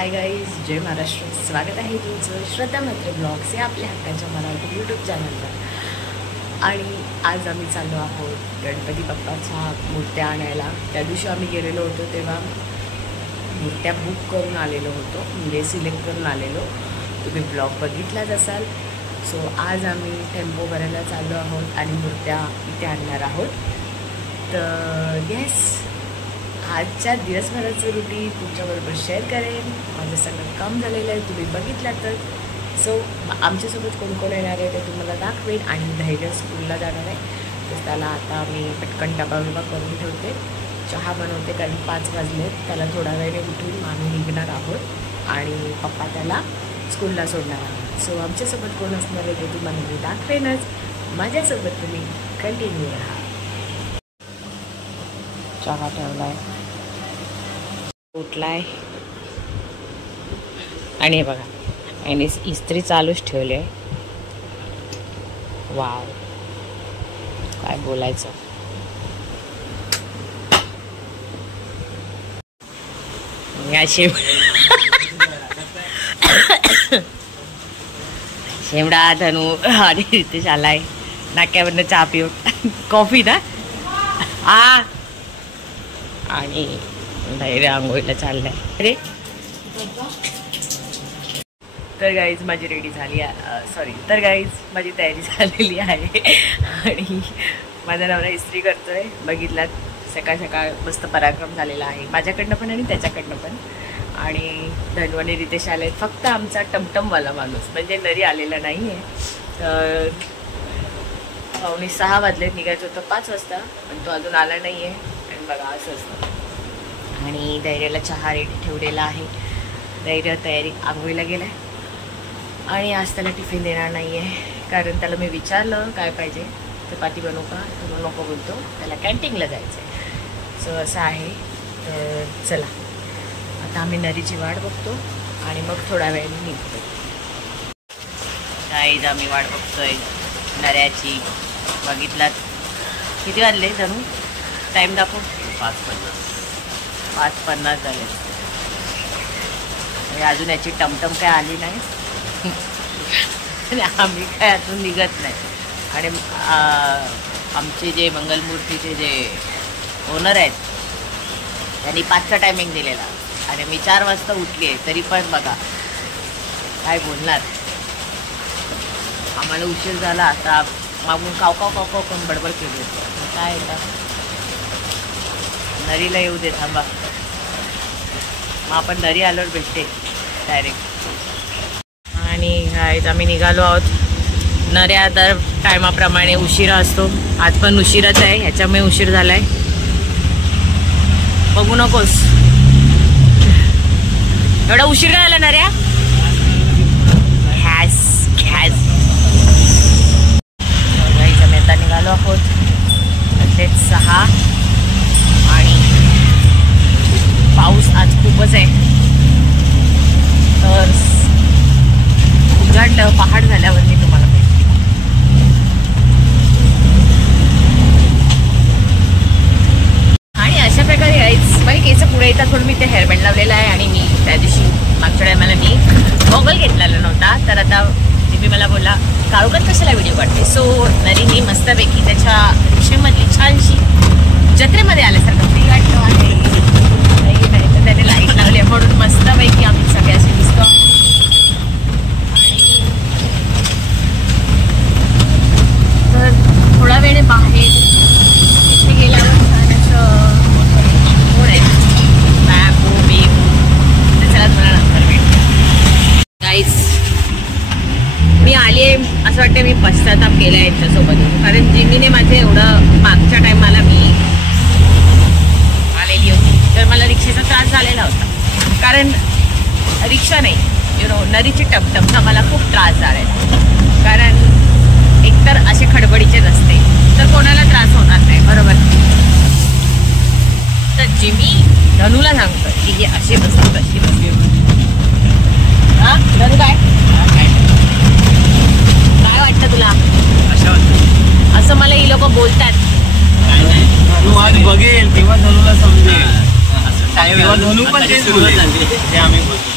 Hi guys, जय महाराष्ट्र. स्वागत आहे तुमचं श्रद्धा म्हात्रे ब्लॉग्स या आपल्या हक्काच्या मराठी यूट्यूब चॅनलवर. आणि आज आम्ही चाललो आहोत गणपती बाप्पाच्या मूर्त्या आणायला. त्या दिवशी आम्ही गेलेलो होतो तेव्हा मूर्त्या बुक करून आलेलो होतो, म्हणजे सिलेक्ट करून आलेलो. तुम्ही ब्लॉग बघितलाच असाल. सो आज आम्ही टेम्पो भरायला चाललो आहोत आणि मूर्त्या इथे आणणार आहोत. तर येस, आजच्या दिवसभराचं रुटीन तुमच्याबरोबर शेअर करेन. माझं सगळं काम झालेलं आहे, तुम्ही बघितलं तर. सो आमच्यासोबत कोण कोण येणार आहे ते तुम्हाला दाखवेन. आणि धैर्य स्कूलला जाणार आहे, तर त्याला आता मी पटकन डबा करून ठेवते, चहा बनवते, कारण 5 वाजले. त्याला थोडा वेळाने उठून आम्ही निघणार आहोत आणि पप्पा त्याला स्कूलला सोडणार आहोत. सो आमच्यासोबत कोण असणार आहे ते तुम्हाला मी दाखवेनच. माझ्यासोबत तुम्ही कंटिन्यू राहा. चहा ठेवलाय, उठलाय आणि हे बघा याने इस्त्री चालूच ठेवली आहे. वाव, काय बोलायचं. या शेमडा धनू आणि रितेश आलाय नाक्यावरनं चहा पिऊन. कॉफी ना. हा, आणि धैर्य आंघोळीला चाललाय. अरे तर गाईज माझी रेडी झाली आहे, तर गाईज माझी तयारी झालेली आहे आणि माझा नवरा इस्त्री करतोय. बघितलात, सकाळ सकाळ मस्त पराक्रम झालेला आहे माझ्याकडनं पण आणि त्याच्याकडनं पण. आणि धनू आणि रितेश आले आहेत. फक्त आमचा टमटमवाला माणूस म्हणजे नरी आलेला नाही आहे. तर 5:45 वाजले, निघायचं होतं 5 वाजता, पण तो अजून आला नाही आहे. आणि बघा असं असतं. आणि धैर्याला चहा रेडी ठेवलेला आहे. धैर्य तयारी आंघोळीला गेला आहे आणि आज त्याला टिफिन देणार नाही आहे, कारण त्याला मी विचारलं काय पाहिजे, चपाती बनवू का, तो नको बोलतो, त्याला कॅन्टीनला जायचं आहे. सो असं आहे. तर चला आता आम्ही नरीची वाट बघतो आणि मग थोड्या वेळाने निघतो. काहीच आम्ही वाट बघतोय नऱ्याची. बघितलात किती वाजले जणू, टाईम दाखव. 5:50 झाले. अजून याची टमटम काय आली नाही आणि आम्ही काय अजून निघत नाही. आणि आमचे जे मंगलमूर्तीचे जे ओनर आहेत त्यांनी 5चा टायमिंग दिलेला आणि मी 4 वाजता उठली आहे, तरी पण बघा काय बोलणार. आम्हाला उशीर झाला. आता मागून काव कोण बडबड केली होती. काय येतं, नरीला येऊ दे, थांबा. मग आपण नरी आल्यावर भेटते डायरेक्ट. आणि गाईज आम्ही निघालो आहोत. नऱ्या दर टायमाप्रमाणे उशिरा असतो, आज पण उशिराच आहे, ह्याच्यामुळे उशीर झाला आहे. बघू नकोस एवढा उशीर राहिला नऱ्या. घॅस गाईज आम्ही आता निघालो आहोत. तेच 6 आणि पाऊस आज खूपच आहे. तर उजाडलं पहाड झाल्यावर मी तुम्हाला भेटते. आणि अशा प्रकारे गाईज माझी केस पुढे येतात. थोडं मी ते हेअरबँड लावलेलं आहे आणि मी त्या दिवशी मागच्या टायमाला मी गॉगल घेतलेला नव्हता, तर आता मी मला बोलला काळोखात कशाला व्हिडिओ काढते. सो नरीने मस्तपैकी त्याच्या रिक्षेमधली छानशी जत्रेमध्ये आल्यासारखं फ्री वाटलं आहे. तर त्याने लाईट लावले म्हणून मस्तपैकी आम्ही सगळे असे दिसतो. आणि तर थोडा वेळ बाहेर इथे गेल्यावर छान असं कोण आहे बॅबू बेबू, तर चला तुम्हाला नंतर भेट. गाईज मी आली आहे असं वाटतं, मी पश्चाताप केला आहे याच्यासोबत, कारण जिमीने माझे एवढं मागच्या टायमाला मी आलेली होती तर मला रिक्षेचा त्रास झालेला होता. कारण रिक्षा नाही, नरीची टमटमचा मला खूप त्रास झाला आहे. कारण एकतर असे खडबडीचे रस्ते, तर कोणाला त्रास होणार नाही, बरोबर. तर जिमी धनूला सांगतो की हे असे बसते तशी बसते. हां धनू काय वाटतं तुला? असं मला ही लोक बोलतात. बघेल तेव्हा धनूला समजेल. धनू पण तेच बोलते, आम्ही बोलतो.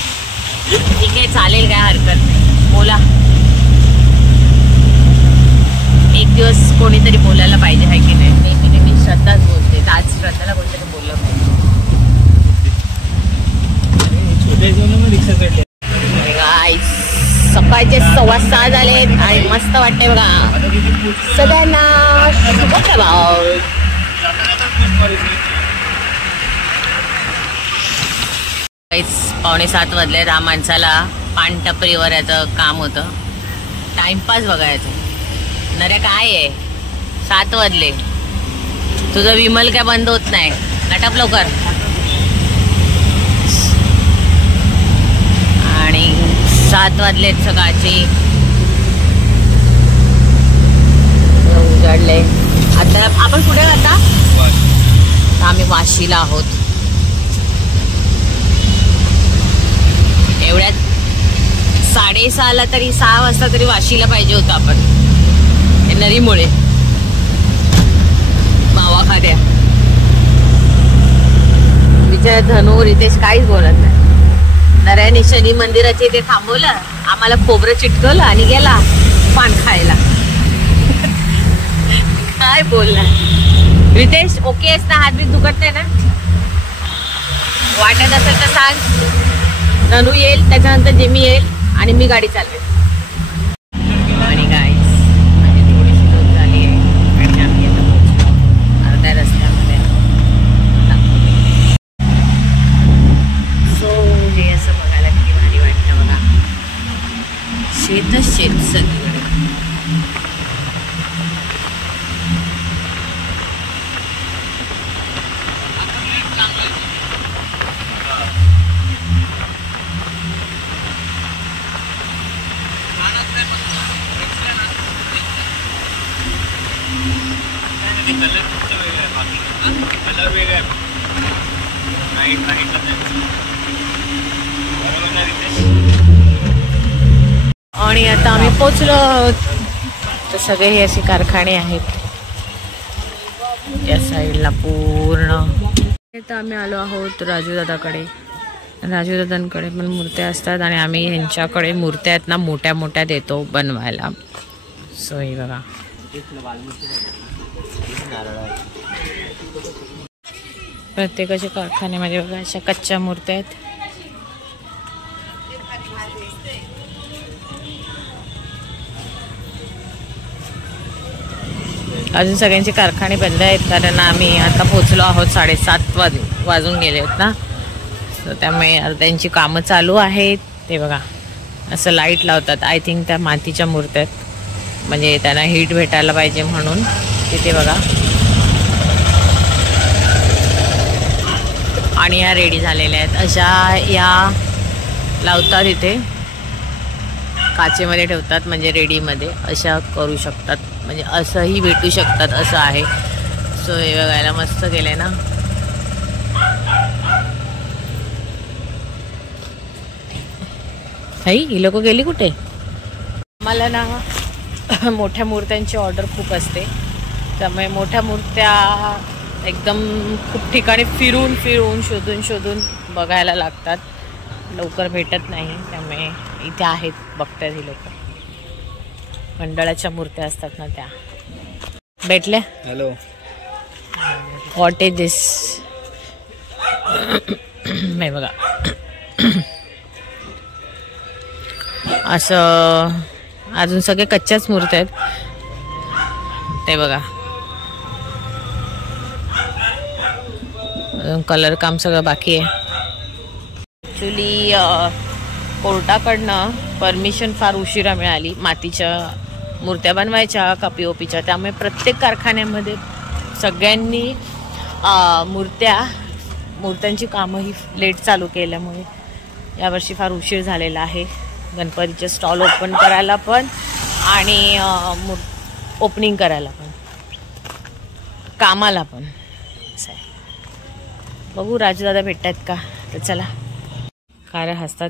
ठीक आहे, चालेल, काय हरकत नाही, बोला. एक दिवस कोणीतरी बोलायला पाहिजे आहे की नाही. नेहमी श्रद्धाच बोलते, आज श्रद्धाला कोणतरी बोललं पाहिजे. सकाळचे 6:15 झालेत आणि मस्त वाटते बघा. सगळ्यांना शुभ प्रभात. 6:45 वाजले. हा माणसाला पानटपरीवर याचं काम होतं, टाइमपास बघायचं. नरे काय आहे, 7 वाजले, तुझं विमल काय बंद होत नाही, नटप लवकर. आणि 7 वाजलेत सकाळचे, उजाडले. आता आपण कुठे आता आम्ही वाशीला आहोत. एवढ्यात 6:30 तरी 6 वाजता तरी वाशीला पाहिजे होतं आपण, हे नरीमुळे मावाखाद्या. विचार धनु रितेश काहीच बोलत नाही. नऱ्याने शनी मंदिराचे ते थांबवलं, आम्हाला खोबरं चिटकवलं आणि गेला पान खायला. काय बोलणार रितेश? ओके आहेस ना? हात बीत दुखत नाही ना? वाटत असेल तर सांग. धनु येईल, त्याच्यानंतर जेमी येईल आणि मी गाडी चालवेल. आणि गाईस माझी थोडीशी झोप झाली आहे आणि आम्ही आता पोहोचलो अर्ध्या रस्त्यामध्ये. सो हे असं बघायला किती भारी वाटतं बघा. शेतच शेत सगळीकडे. आणि आता आम्ही पोचलो आहोत. तर सगळे हे असे कारखाने आहेत या साईडला पूर्ण. आता आम्ही आलो आहोत राजूदादाकडे. राजूदादांकडे पण मूर्त्या असतात आणि आम्ही ह्यांच्याकडे मूर्त्या आहेत ना, मोठ्या मोठ्या देतो बनवायला. सो हे बघा, प्रत्येकाच्या कारखान्यामध्ये बघा अशा कच्च्या मूर्त्या आहेत. अजून सगळ्यांचे कारखाने बंद आहेत कारण आम्ही आता पोचलो आहोत. 7:30 वाजून गेले आहेत ना, तर त्यामुळे अर्ध्यांची कामं चालू आहेत. ते बघा असं लाईट लावतात. आय थिंक त्या मातीच्या मूर्त्या आहेत, म्हणजे त्यांना हीट भेटायला पाहिजे म्हणून. तिथे बघा, आणि ह्या रेडी झालेल्या आहेत. अशा या लावतात इथे, काचेमध्ये ठेवतात, म्हणजे रेडीमध्ये अशा करू शकतात, म्हणजे असंही भेटू शकतात असं आहे. सो हे बघायला मस्त केलंय ना. ही लोक गेली कुठे? आम्हाला ना मोठ्या मूर्त्यांची ऑर्डर खूप असते, त्यामुळे मोठ्या मूर्त्या एकदम खूप ठिकाणी फिरून फिरून शोधून बघायला लागतात, लवकर भेटत नाही. त्यामुळे इथे आहेत, बघतात ही लोक. मंडळाच्या मूर्त्या असतात ना त्या भेटल्या. हॅलो, व्हॉट इज दिस? नाही बघा, असं अजून सगळे कच्च्याच मूर्त्या आहेत. ते बघा, अजून कलर काम सगळं बाकी आहे. ॲक्च्युली कोर्टाकडनं परमिशन फार उशिरा मिळाली मातीच्या मूर्त्या बनवायच्या का POPच्या. त्यामुळे प्रत्येक कारखान्यामध्ये सगळ्यांनी मूर्त्यांची कामं ही लेट चालू केल्यामुळे यावर्षी फार उशीर झालेला आहे. गणपतीचे स्टॉल ओपन करायला पण आणि ओपनिंग करायला पण, कामाला पण असं आहे. बघू राजूदादा भेटतात का, तर चला. काय हसतात.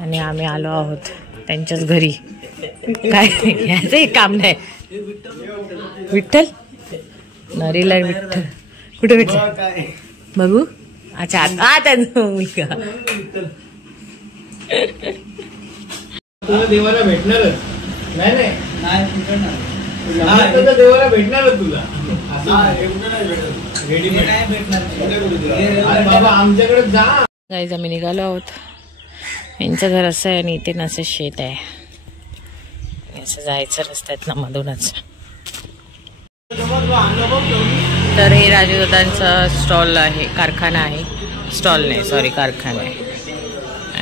आणि आम्ही आलो आहोत त्यांच्याच घरी. काय याचं काम नाही. विठ्ठल नरीला विठ्ठल कुठे भेटलं बघू. अच्छा, हा त्यांचा मुलगा. तुला देवाला भेटणारच नाही देवाला भेटणारच तुला बाबा आमच्याकडे जा. गाईज आम्ही निघालो आहोत. यांचं घर असं आहे आणि इथे नसे शेत आहे. असं जायचं रस्त्यात ना मधूनच. तर हे राजूदादांचा स्टॉल आहे, कारखाना आहे. स्टॉल नाही सॉरी कारखाना आहे.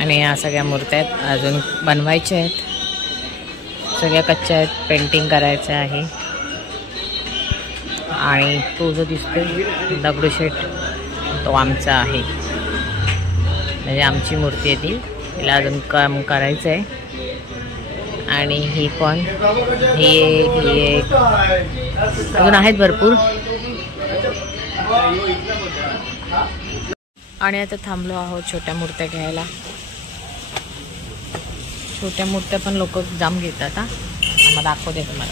आणि ह्या सगळ्या मूर्त्या आहेत, अजून बनवायच्या आहेत. सगळ्या कच्च्या आहेत, पेंटिंग करायचं आहे. आणि तो जो दिसतोय दगडूशेठ तो आमचा आहे, म्हणजे आमची मूर्ती आहे ती. तिला अजून काम करायचं आहे. आणि ही पण ही अजून आहेत भरपूर. आणि आता थांबलो आहोत छोट्या मूर्त्या घ्यायला. छोट्या मूर्त्या पण लोक जाम घेतात. आम्हाला दाखवते तुम्हाला.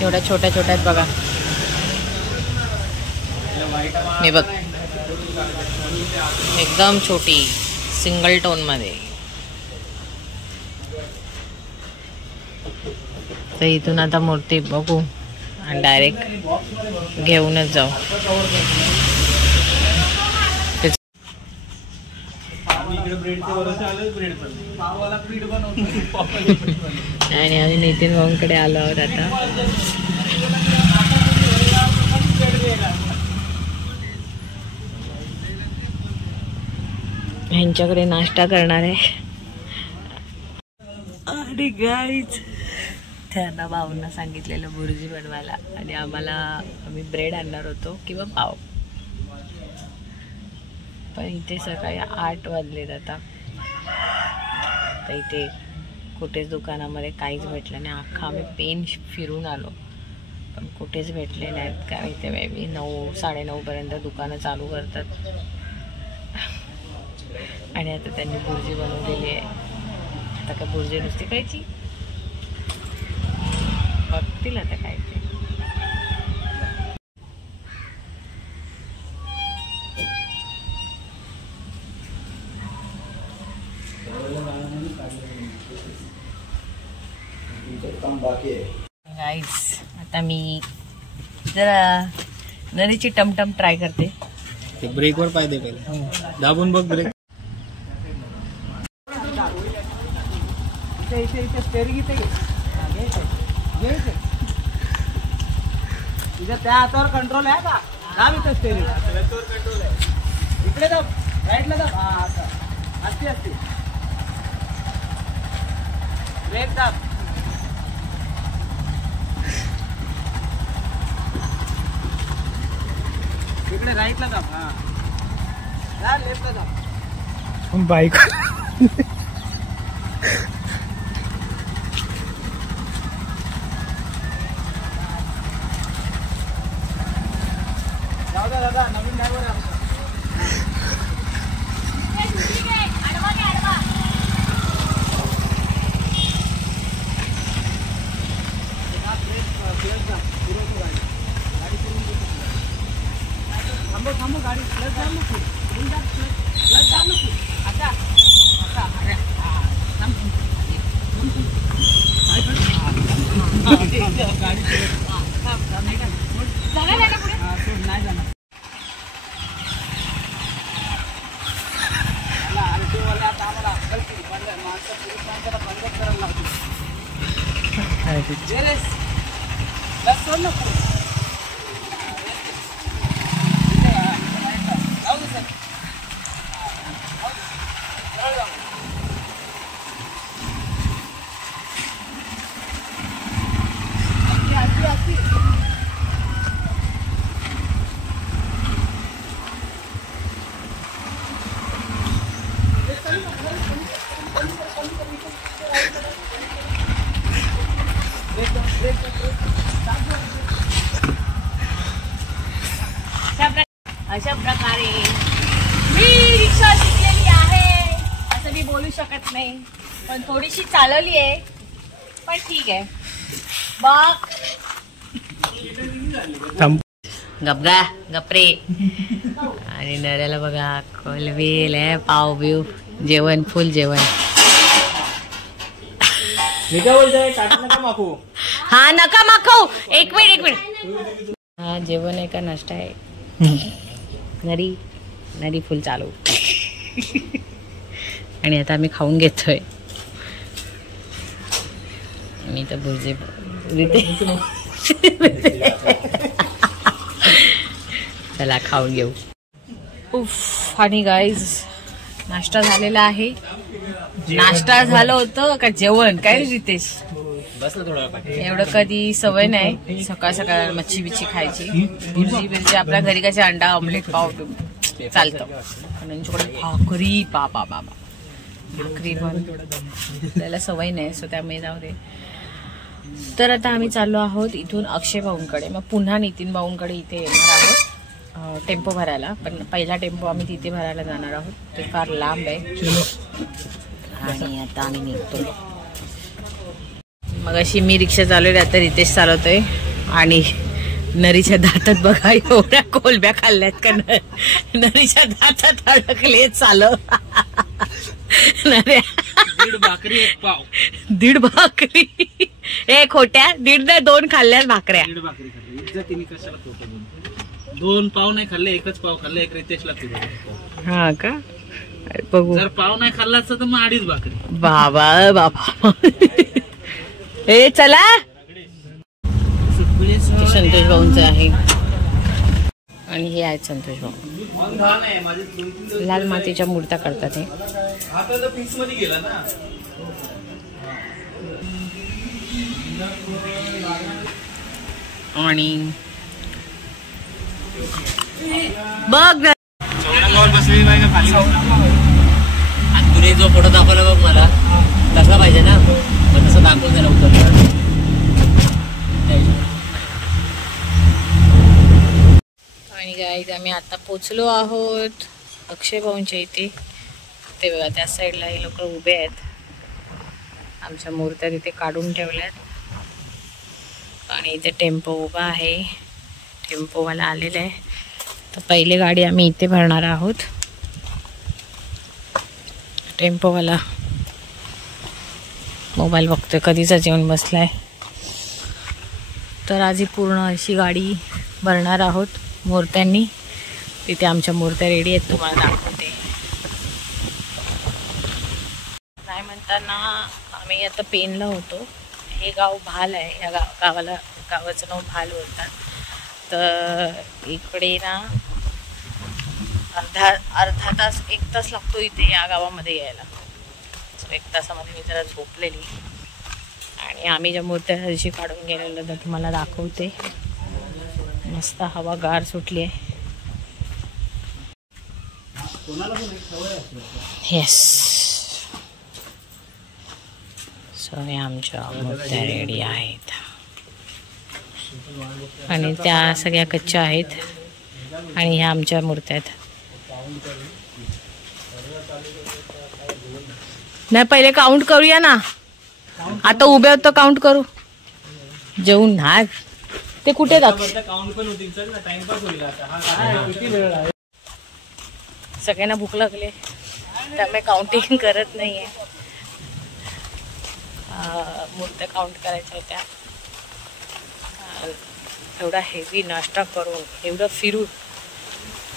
एवढ्या छोट्या छोट्या आहेत बघा. मी बघ एकदम छोटी सिंगल टोन मध्ये. तर इथून आता मूर्ती बघू आणि डायरेक्ट घेऊनच जाऊ. आणि आम्ही नितीन भाऊंकडे आलो आहोत आता. ह्यांच्याकडे नाश्ता करणार आहे. आणि गाईज त्यांना भाऊंना सांगितलेलं बुर्जी बनवायला आणि आम्ही ब्रेड आणणार होतो किंवा पाव. पण इथे सकाळी 8 वाजलेत आता. तर इथे कुठेच दुकानामध्ये काहीच भेटलं नाही. अख्खा आम्ही पेन फिरून आलो पण कुठेच भेटले नाहीत. कारण इथे मे बी 9 साडेनऊ पर्यंत दुकानं चालू करतात. आणि आता त्यांनी बुर्जी बनवलेली आहे. आता काय बुर्जी नुसती खायची, बघतील आता काय ते. गाईस आता मी जरा नदीची टमटम ट्राय करते. ब्रेक वर पाय दे पहिले, दाबून बघ ब्रेक. इथे स्टेअरिंग इथे त्या हातावर कंट्रोल आहे का? दाब इथं स्टेअरिंग कंट्रोल आहे. इकडे दाब, राईटला दाब. हा असं असते असते. ब्रेक दाब. इकडे राईटला दाब. हा लेफ्टला दाब. बाईक दादा नवीन ड्रायव्हर आहे आमचा. थांबो गाडी प्लस जाम नको. प्लस जाम नको. आता अरे नाही जाणार. शकत नाही, पण थोडीशी चालवली आहे, पण ठीक आहे. बघ गपगा गपरे. आणि नऱ्याला बघा कोलबेल आहे, पाव बिव, जेवण फुल जेवण. हा नका माखू. एक मिनिट. हा जेवण आहे का नाश्ता आहे? नरी नरी फुल चालू. आणि आता आम्ही खाऊन घेतोय. मी तर भुर्जी चला खाऊन घेऊ. उफ. आणि गाईज नाश्ता झालेला आहे. नाश्ता झालं होतं का जेवण काय रितेश? एवढं कधी सवय नाही सकाळ सकाळ मच्छी बिच्छी खायची. भुर्जी बिर्जी आपल्या घरी कसे अंडा ऑमलेट पाव चालतं, पण त्यांच्याकडे भाकरी बाबा बाबा भाकरी पण त्याला सवय नाही, सो त्यामुळे जाऊ दे. तर आता आम्ही चाललो आहोत इथून अक्षय भाऊंकडे, मग पुन्हा नितीन भाऊंकडे इथे येणार आहोत टेम्पो भरायला. पण पहिला टेम्पो आम्ही तिथे भरायला जाणार आहोत, ते फार लांब आहे. आणि आता आम्ही निघतो. मग अशी मी रिक्षा चालवली, आता रितेश चालवतोय. आणि नरीच्या दातात बघा एवढ्या कोलब्या खाल्ल्यात का नरीच्या दातात अडकले चालव. दीड भाकरी एक पाव. दीड भाकरी ए खोट्या, दीड नाही 2 खाल्ल्यात भाकऱ्या. दीड भाकरी खाल्ली. इज्जतीने कशाला खोटं बोलतो? 2 पाव नाही खाल्ले, एकच पाव खाल्ले, एक रितेशला दिला. हा का? बघू. जर पाव नाही खाल्ला असता तर मग 2.5 भाकरी. बाबा बाबा. ए चला. संतोष भाऊंचं आहे. आणि हे आहेत संतोष भाऊ. लाल मातीच्या मूर्त्या करतात हे. आणि बघ तुने जो फोटो दाखवला बघ मला तसा पाहिजे ना, मग तसं दाखवून त्याला उत्तर. आणि गाईज आम्ही आता पोचलो आहोत अक्षय भाऊंच्या इथे. ते बघा त्या साईडला हे लोक उभे आहेत. आमच्या मूर्त्या तिथे काढून ठेवल्यात. आणि इथे टेम्पो उभा आहे, टेम्पोवाला आलेला आहे. तर पहिली गाडी आम्ही इथे भरणार आहोत. टेम्पोवाला मोबाईल बघतोय, कधीचा येऊन बसलाय. तर आज ही पूर्ण अशी गाडी भरणार आहोत मूर्त्यांनी. तिथे आमच्या मूर्त्या रेडी आहेत, तुम्हाला दाखवते. काय म्हणताना आम्ही आता पेनला होतो. हे गाव भाल आहे, या गावाचं नाव भाल होतं. तर इकडे ना अर्धा तास 1 तास लागतो इथे या गावामध्ये यायला. सो 1 तासामध्ये मी जरा झोपलेली. आणि आम्ही ज्या मूर्त्या दिवशी काढून गेलेलो तर तुम्हाला दाखवते. मस्त हवा गार सुटली आहे. येस. सो हे आमच्या मूर्त्या रेडी आहेत. आणि त्या सगळ्या कच्च्या आहेत. आणि ह्या आमच्या मूर्त्या आहेत. नाही पहिले काउंट करूया ना, आता उभे होतो काउंट करू. जेवून ना ते कुठे सगळ्यांना भूक लागले त्यामुळे काउंटिंग करत नाहीये. मूर्त्या काउंट करायच्या होत्या. एवढा हेवी नाश्ता करून एवढं फिरून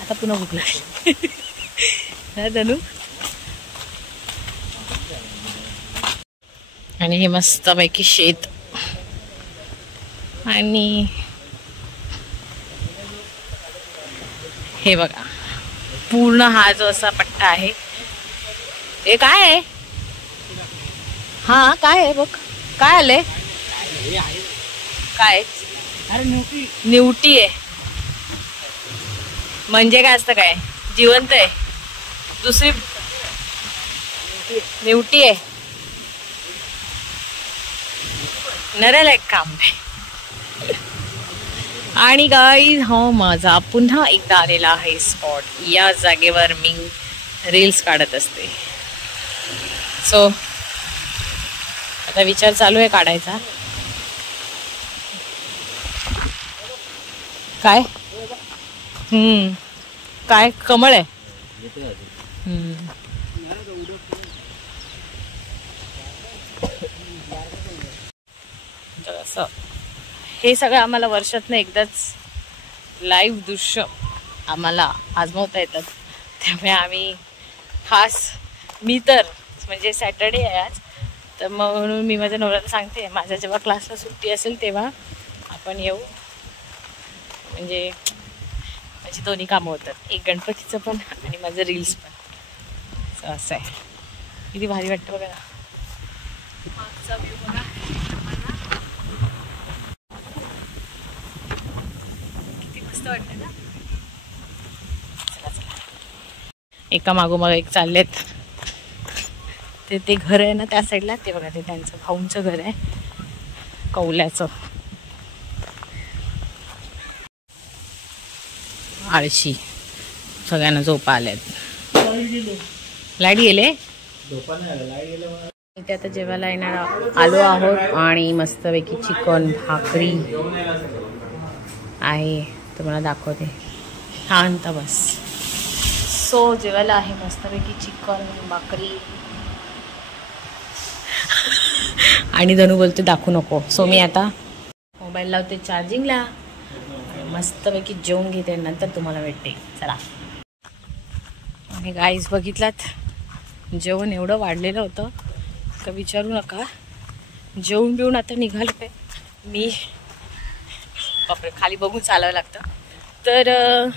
आता पुन्हा भूक लागली. धनू. आणि हे मस्तपैकी शेत. आणि हे बघा पूर्ण हा जो असा पट्टा आहे. हे काय आहे? हा काय आहे बघ, काय आलंय? काय? अरे निवटी आहे. म्हणजे काय असतं? काय जिवंत आहे? दुसरी निवटी आहे. नरेला एक काम आहे. आणि गाईज हो माझा पुन्हा एकदा आलेला आहे स्पॉट. या जागेवर मी रील्स काढत असते. सो आता विचार चालू आहे काढायचा. काय काय कमळ आहे. असं हे सगळं आम्हाला वर्षातनं एकदाच लाईव्ह दृश्य आम्हाला आजमावता येतात. त्यामुळे आम्ही खास मी तर म्हणजे सॅटर्डे आहे आज, तर म्हणून मी माझ्या नवऱ्याला सांगते माझ्या जेव्हा क्लासला सुट्टी असेल तेव्हा आपण येऊ, म्हणजे माझी दोन्ही कामं होतात, एक गणपतीचं पण आणि माझं रील्स पण. असं आहे. किती भारी वाटतं बघा ना मागचा व्ह्यू बघा. किती मस्त वाटतं ना. चला चला एका मागोमाग एक चाललेत. ते घर आहे ना त्या साईडला, ते बघा ते त्यांचं भाऊंचं घर आहे कौल्याचं. आळशी सगळ्यांना झोपा आल्यात. लाईट गेले. इथे आता जेवायला येणार आलो आहोत आणि मस्तपैकी चिकन भाकरी आहे, तुम्हाला दाखवते. शांत बस. सो जेवायला आहे मस्तपैकी चिकन भाकरी आणि धनू बोलते दाखवू नको. सो मी आता मोबाईल लावते चार्जिंगला, मस्तपैकी जेवून घेते, नंतर तुम्हाला भेटते. चला. आणि गाईज बघितलात जेवण एवढं वाढलेलं होतं का विचारू नका. जेवून बिवून आता निघालो आहे मी. बापरे खाली बघून चालावं लागतं. तर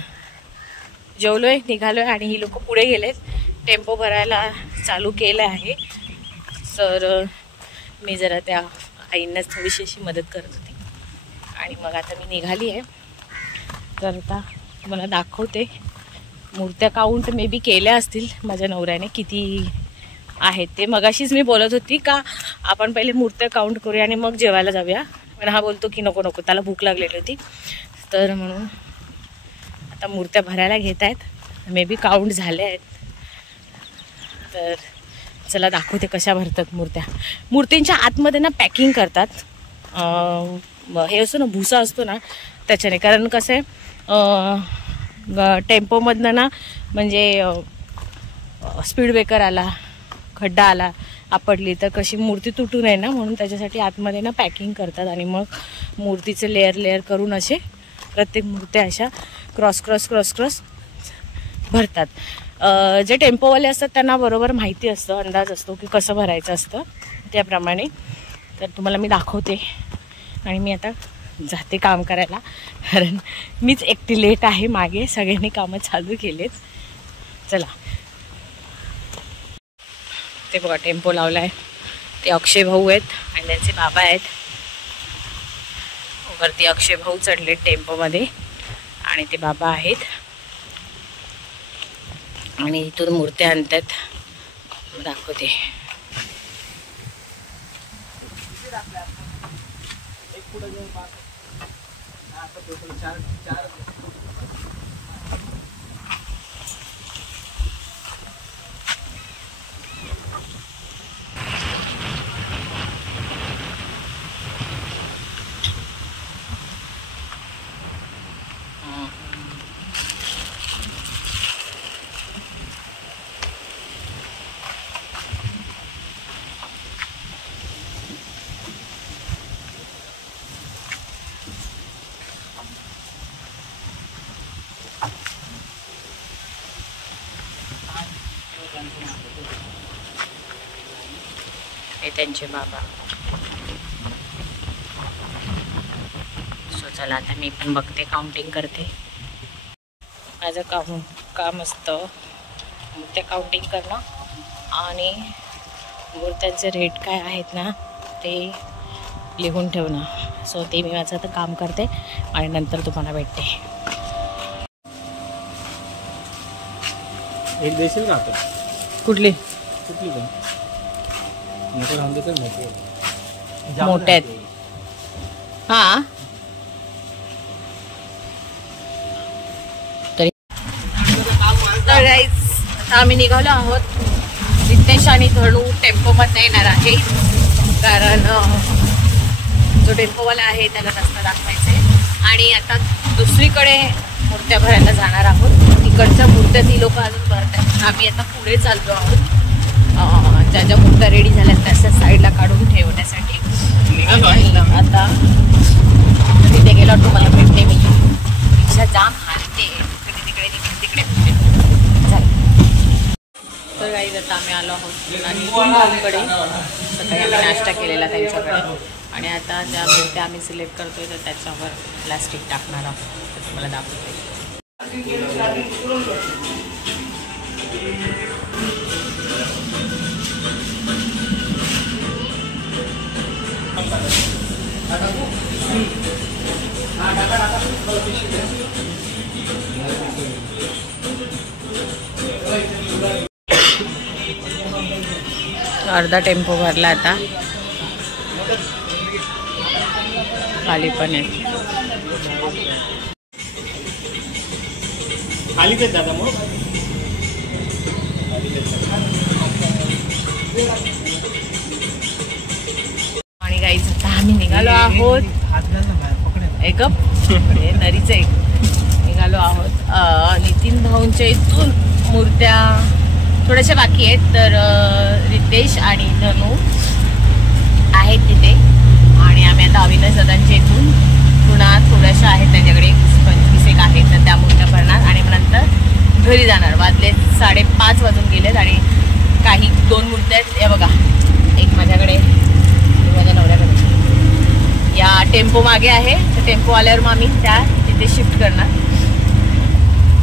जेवलो आहे, निघालो आहे आणि ही लोक पुढे गेलेत. टेम्पो भरायला चालू केलं आहे. तर मी जरा त्या आईंनाच थोडीशी अशी मदत करत होती आणि मग आता मी निघाली आहे. तर आता मला दाखवते. मूर्त्या काउंट मे बी केल्या असतील माझ्या नवऱ्याने किती आहेत ते. मगाशीच मी बोलत होती का आपण पहिले मूर्त्या काउंट करूया आणि मग जेवायला जाऊया, पण हा बोलतो की नको नको, त्याला भूक लागलेली होती. तर म्हणून आता मूर्त्या भरायला घेत आहेत. मे बी काउंट झाल्या आहेत. तर चला दाखवते कशा भरतात मूर्त्या. मूर्तींच्या आतमध्ये ना पॅकिंग करतात. हे असतो ना भुसा असतो ना त्याच्याने. कारण कसं आहे टेम्पोमधनं ना म्हणजे स्पीड ब्रेकर आला, खड्डा आला, आपडली तर कशी मूर्ती तुटू नये ना, म्हणून त्याच्यासाठी आतमध्ये ना पॅकिंग करतात आणि मग मूर्तीचे लेअर लेअर करून असे प्रत्येक मूर्त्या अशा क्रॉस क्रॉस क्रॉस क्रॉस भरतात. जे टेम्पोवाले असतात त्यांना बरोबर माहिती असतं, अंदाज असतो की कसं भरायचं असतं त्याप्रमाणे. तर तुम्हाला मी दाखवते आणि मी आता जाते काम करायला, कारण मीच एकटी लेट आहे. मागे सगळ्यांनी कामं चालू केलेत. चला. ते बघा टेम्पो लावला आहे. ते अक्षय भाऊ आहेत आणि त्यांचे बाबा आहेत. वरती अक्षय भाऊ चढलेत टेम्पोमध्ये आणि ते बाबा आहेत आणि इथून मूर्त्या आणतात. दाखवते. हे त्यांचे बाबा. सो चला आता मी पण बघते, काउंटिंग करते. माझं काम असतं मूर्त्या काउंटिंग करणं आणि मूर्त्यांचे रेट काय आहेत ना ते लिहून ठेवणं. सो ते मी माझं आता काम करते आणि नंतर तुम्हाला भेटते. एक देशील का आपण? कुठली पण मोठे आहेत. हा तरी आता आम्ही निघालो आहोत. रितेश आणि धनू टेम्पोमध्ये येणार आहे, कारण जो टेम्पोवाला आहे त्याला रस्ता दाखवायचा आहे. आणि आता दुसरीकडे मूर्त्या भरायला जाणार आहोत. इकडच्या मूर्त्या ती लोक अजून भरतात. आम्ही आता पुढे चाललो आहोत, ज्या ज्या मूर्त्या रेडी झाल्यात त्या साईडला काढून ठेवण्यासाठी. आता तिथे गेलो तुम्हाला भेटते मी. रिक्षा जाम हालते, तिकडे तिकडे तर काही आता आम्ही आलो आहोत आणि कडे सकाळी आम्ही नाश्ता केलेला त्यांच्याकडे. आणि आता ज्या मूर्त्या आम्ही सिलेक्ट करतोय तर त्याच्यावर प्लास्टिक टाकणार आहोत. तर तुम्हाला दाखवते. अर्धा टेम्पो भरला आता, खाली पण आहे. खाली देत दादा मग आणि गाईच आता आम्ही निघालो आहोत. एक नरीच एक निघालो आहोत. नितीन भाऊंच्या इथून मूर्त्या थोड्याशा बाकी आहेत, तर रितेश आणि धनू आहेत तिथे. आणि आम्ही आता अविनाश दादांच्या इथून पुन्हा थोड्याशा आहेत, त्यांच्याकडे 25 एक आहेत, तर त्या मूर्त्या भरणार आणि मग नंतर घरी जाणार. वाजले 5:30 वाजून गेलेत आणि काही 2 मूर्त्या आहेत. या बघा, एक माझ्याकडे, माझ्या नवऱ्याकडे. या टेम्पो मागे आहे, तर टेम्पो आल्यावर मग आम्ही त्या तिथे शिफ्ट करणार.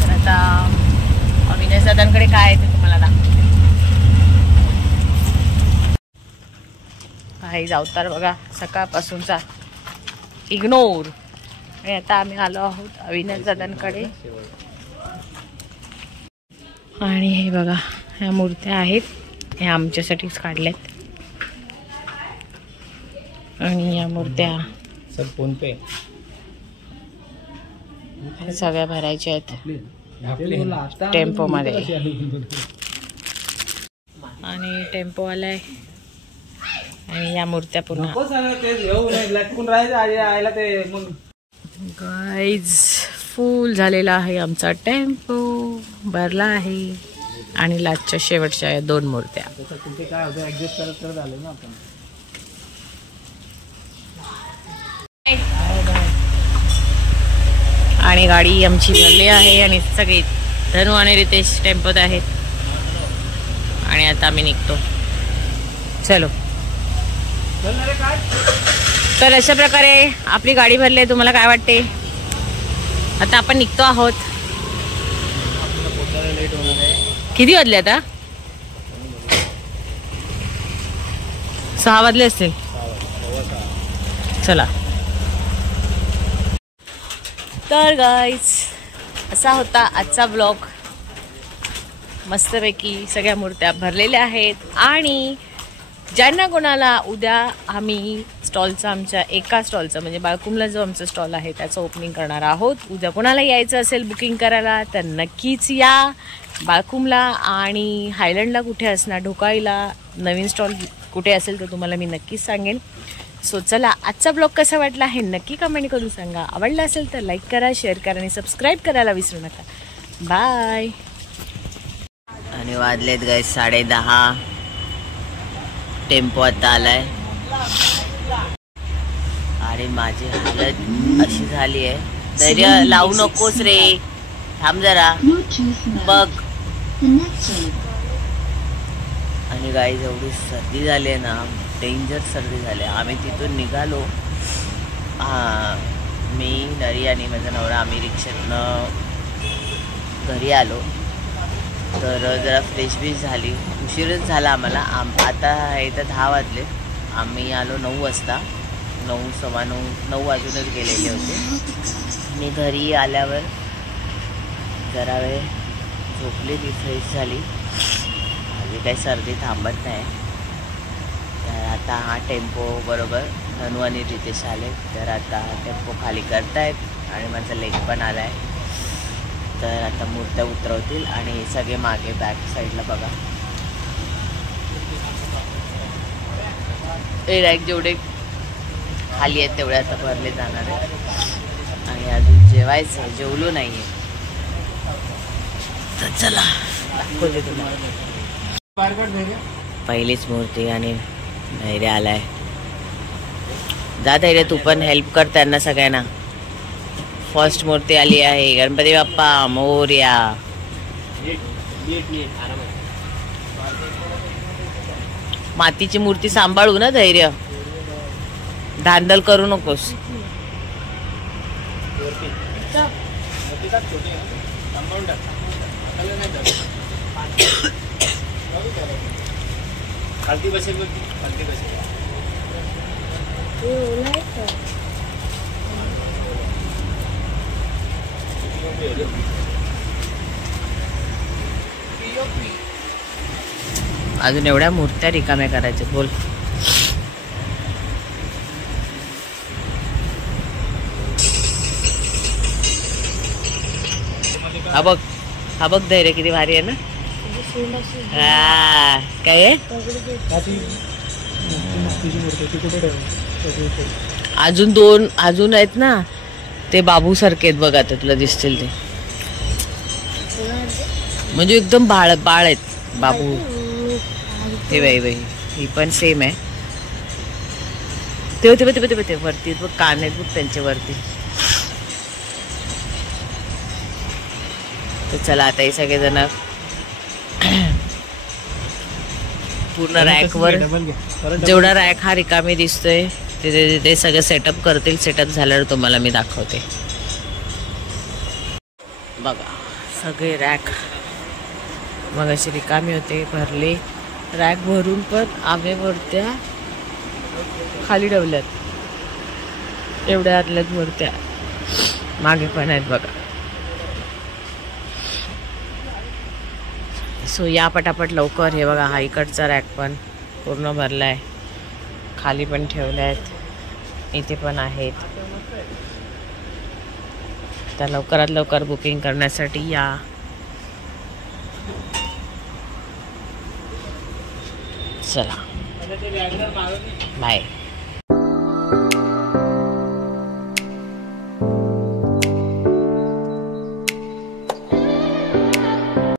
तर आता अविनाश दादांकडे काय आहे ते तुम्हाला दाखवते. काही अवतार बघा सकाळपासूनचा इग्नोर. आणि आता आम्ही आलो आहोत अविनाश दादांकडे. आणि हे बघा, ह्या मूर्त्या आहेत, ह्या आमच्यासाठीच काढल्यात. आणि या मूर्त्या सर फोन पे सगळ्या भरायच्या आहेत टेम्पोमध्ये. आणि टेम्पो आलाय आणि या मूर्त्या पुन्हा. गाईज फुल झालेला आहे आमचा टेम्पो, भरला आहे. आणि लास्टच्या शेवटच्या या 2 मूर्त्या. काय होतं, ऍडजस्ट करत आलो ना आपण. आणि गाडी आमची भरली आहे आणि सगळे धनू आणि रितेश टेम्पोत आहेत. आणि आता आम्ही निघतो. चलो. तर अशा प्रकारे आपली गाडी भरली आहे. तुम्हाला काय वाटते? आता आपण निघतो आहोत. किती वाजले आता? 6 वाजले असतील. चला. तर गाईज असा होता आजचा ब्लॉग. मस्तपैकी सगळ्या मूर्त्या भरलेल्या आहेत. आणि ज्यांना कोणाला उद्या आम्ही स्टॉलचं, आमच्या एका स्टॉलचं म्हणजे बाळकुमला जो आमचा स्टॉल आहे त्याचं ओपनिंग करणार आहोत. उद्या कोणाला यायचं असेल बुकिंग करायला तर नक्कीच या बाळकुमला. आणि हायलंडला कुठे असणार, ढोकाईला नवीन स्टॉल कुठे असेल तर तुम्हाला मी नक्कीच सांगेन. सो चला, आजचा ब्लॉग कसा वाटला हे नक्की कमेंट करून सांगा. आवडला असेल तर लाईक करा, शेअर करा आणि सबस्क्राईब करायला विसरू नका. बाय. आणि वाजलेत गाय 10:30. टेम्पो आता आलाय आणि माझी हालत अशी झाली आहे. धैर्य लावू नकोस रे, थांब जरा बघ. आणि गाई एवढी सर्दी झाली आहे ना, डेंजर सर्दी झाली. आम्ही तिथून निघालो, मी नरी आणि माझा नवरा आम्ही रिक्षातनं घरी आलो. तर जरा फ्रेश बीश झाली, उशीरच झाला आम्हाला. आता इथं 10 वाजले, आम्ही आलो 9 वाजता. 9, सव्वा 9 वाजूनच गेलेले होते. मी घरी आल्यावर जरा वेळ झोपलेली, फ्रेश झाली. माझी काही सर्दी थांबत नाही. तर आता हा टेम्पो बरोबर धनू आणि रितेश आले. तर आता टेम्पो खाली करतायत आणि माझा लेक पण आला आहे. तर आता मूर्त्या उतरवतील आणि सगळे मागे बॅक साईडला बघा हे रॅक जेवढे खाली आहेत तेवढे आता भरले जाणार आहेत आणि अजून जेवायचं आहे, जेवलो नाही आहे. तर चला दाखवते तुम्हाला. पहिलीच मूर्ती आणि धैर्य आलाय. जा धैर्य, तू पण हेल्प कर त्यांना सगळ्यांना. फर्स्ट मूर्ती आली आहे. गणपती बाप्पा मोरया. मातीची मूर्ती सांभाळू ना धैर्य, धांदल करू नकोस. खालती बसेल बघ, खालती बसेल. अजून एवढ्या मूर्त्या रिकाम्या करायच्या. बोल. हा बघ, हा बघ धैर्य किती भारी आहे ना. हा काय आहे? अजून दोन अजून आहेत ना, ते बाबू सारखे आहेत बघ. आता तुला दिसतील ते, म्हणजे एकदम बाळ बाळ आहेत बाबू. हे बाई बाई, ही पण सेम आहे. ते ते वरती बघ, कान आहेत बघ त्यांच्या वरती. तर चला आता हे सगळेजण पूर्ण रॅकवर, जेवढा रॅक हा रिकामी दिसतोय ते सगळं सेटअप करतील. सेटअप झाल्यावर तुम्हाला मी दाखवते. बघा सगळे रॅक मग अशी रिकामी होते, भरले. रॅक भरून पण आम्ही मूर्त्या खाली ठेवल्यात. एवढ्या आतल्यात मूर्त्या, मागे पण आहेत बघा. सो या पटापट लवकर. हे बघा, हा इकडचा रॅक पण पूर्ण भरलाय, खाली पण ठेवल्या आहेत, इथे पण आहेत. तर लवकरात लवकर बुकिंग करण्यासाठी या. चला बाय.